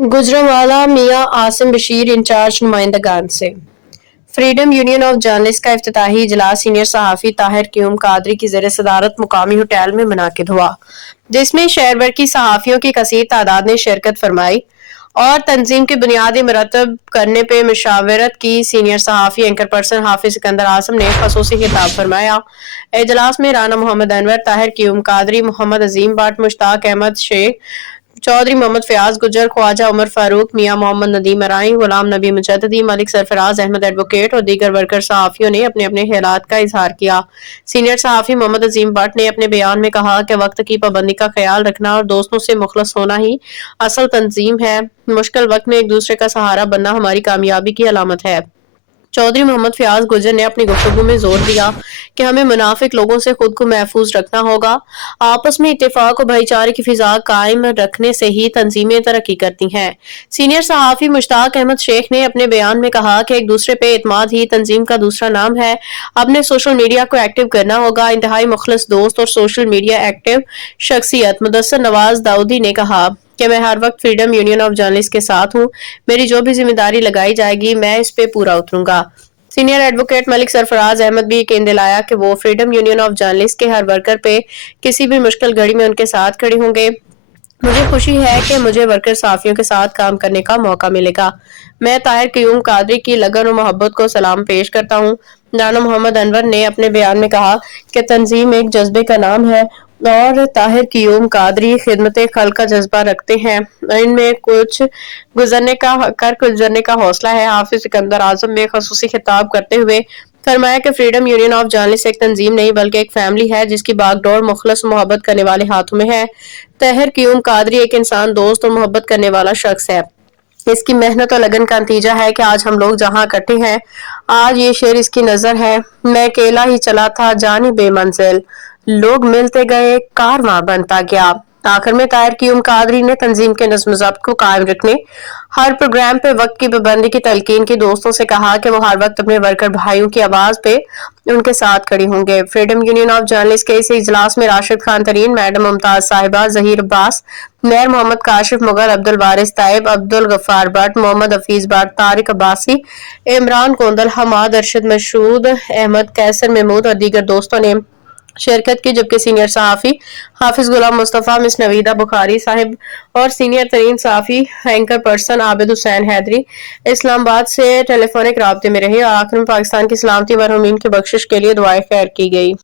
गुजरांवाला मियां Asim Bashir in charge नुमाइंदगान से freedom union of journalist का इफ्तिताही इजलास सीनियर सहाफ़ी ताहिर क्यूम कादरी की ज़ेर सदारत मुकामी होटल में मुनाकिद हुआ, जिसमें शहर भर की सहाफ़ियों की कसीर तादाद ने शिरकत फरमाई और तंजीम की बुनियादी मरतब करने पे मशावरत की। सीनियर सहाफ़ी एंकर पर्सन हाफिज सिकंदर आजम ने खसूसी खिताब फरमाया। इजलास में राना मोहम्मद अनवर, ताहिर क्यूम कादरी, मोहम्मद अजीम भट्ट, मुश्ताक अहमद शेख, चौधरी मोहम्मद फयाज गुजर, ख्वाजा उमर फारूक, मियां मोहम्मद नदीम अराई, गुलाम नबी मुजद्ददी, मलिक सरफराज अहमद एडवोकेट और दीगर वर्कर सहाफ़ियों ने अपने अपने ख्यालात का इजहार किया। सीनियर सहाफ़ी मोहम्मद अजीम भट्ट ने अपने बयान में कहा कि वक्त की पाबंदी का ख्याल रखना और दोस्तों से मुखलस होना ही असल तंजीम है। मुश्किल वक्त में एक दूसरे का सहारा बनना हमारी कामयाबी की अलामत है। चौधरी मोहम्मद फयाज गुजर ने अपनी गुफ्तगू में जोर दिया कि हमें मुनाफिक लोगों से खुद को महफूज रखना होगा। आपस में इत्तेफाक और भाईचारे की फिजा कायम रखने से ही तंजीमें तरक्की करती हैं। सीनियर सहाफ़ी मुश्ताक अहमद शेख ने अपने बयान में कहा कि एक दूसरे पे एतमाद ही तंजीम का दूसरा नाम है। अपने सोशल मीडिया को एक्टिव करना होगा। इंतहाई मुखलिस दोस्त और सोशल मीडिया एक्टिव शख्सियत मुदस्सर नवाज दाऊदी ने कहा कि मैं हर वक्त फ्रीडम यूनियन ऑफ जर्नलिस्ट के साथ हूँ। मेरी जो भी जिम्मेदारी लगाई जाएगी मैं इस पे पूरा उतरूंगा। सीनियर एडवोकेट मलिक सरफराज अहमद भी यकीन दिलाया कि वो फ्रीडम यूनियन ऑफ जर्नलिस्ट के हर वर्कर पे किसी भी मुश्किल घड़ी में उनके साथ खड़े होंगे। मुझे खुशी है कि मुझे वर्कर साफियों के साथ काम करने का मौका मिलेगा। मैं ताहिर क्यूम कादरी की लगन और मोहब्बत को सलाम पेश करता हूँ। राना मोहम्मद अनवर ने अपने बयान में कहा कि तंजीम एक जज्बे का नाम है और ताहिर क्यूम कादरी खिदमत खल्क का जज्बा रखते हैं। इनमें कुछ गुजरने का हौसला है। हाफिज सिकंदर आजम ने खसूसी खिताब करते हुए फरमाया कि फ्रीडम यूनियन ऑफ जर्नलिस्ट एक तंजीम नहीं बल्कि एक फैमिली है जिसकी बागडोर मुखलस मोहब्बत करने वाले हाथों में है। ताहिर क्यूम कादरी एक इंसान, दोस्त और मोहब्बत करने वाला शख्स है। इसकी मेहनत और लगन का नतीजा है कि आज हम लोग जहाँ इकट्ठे हैं। आज ये शेर इसकी नजर है। मैं अकेला ही चला था जाने बेमंजिल, लोग मिलते गए कारवां बनता गया। आखिर में ताहिर क्यूम कादरी ने तंजीम के नज़्म ज़ब्त को कायम रखने, हर प्रोग्राम पे वक्त की पाबंदी की तलकीन की। दोस्तों से कहा कि वो हर वक्त अपने वर्कर भाइयों की आवाज पे उनके साथ खड़ी होंगे। फ्रीडम यूनियन ऑफ जर्नलिस्ट के इस इजलास में राशिद खान तरीन, मैडम मुमताज साहिबा, जहीर अब्बास, मेयर मोहम्मद काशिफ मुगल, अब्दुल वारिस ताइब, अब्दुल गफ्फार भट्ट, मोहम्मद हफीज भट्ट, तारिक अब्बासी, इमरान कोंदल, हमाद अरशद, मशहूद अहमद, कैसर महमूद और दीगर दोस्तों ने शिरकत की। जबकि सीनियर सहाफ़ी हाफिज गुलाम मुस्तफ़ा, मिस नवीदा बुखारी साहिब और सीनियर तरीन सहाफ़ी एंकर पर्सन आबिद हुसैन हैदरी इस्लामाबाद से टेलीफोनिक राब्ते में रहे और आखिर में पाकिस्तान की सलामती मरहूमीन की बख्शिश के लिए दुआएं खैर की गई।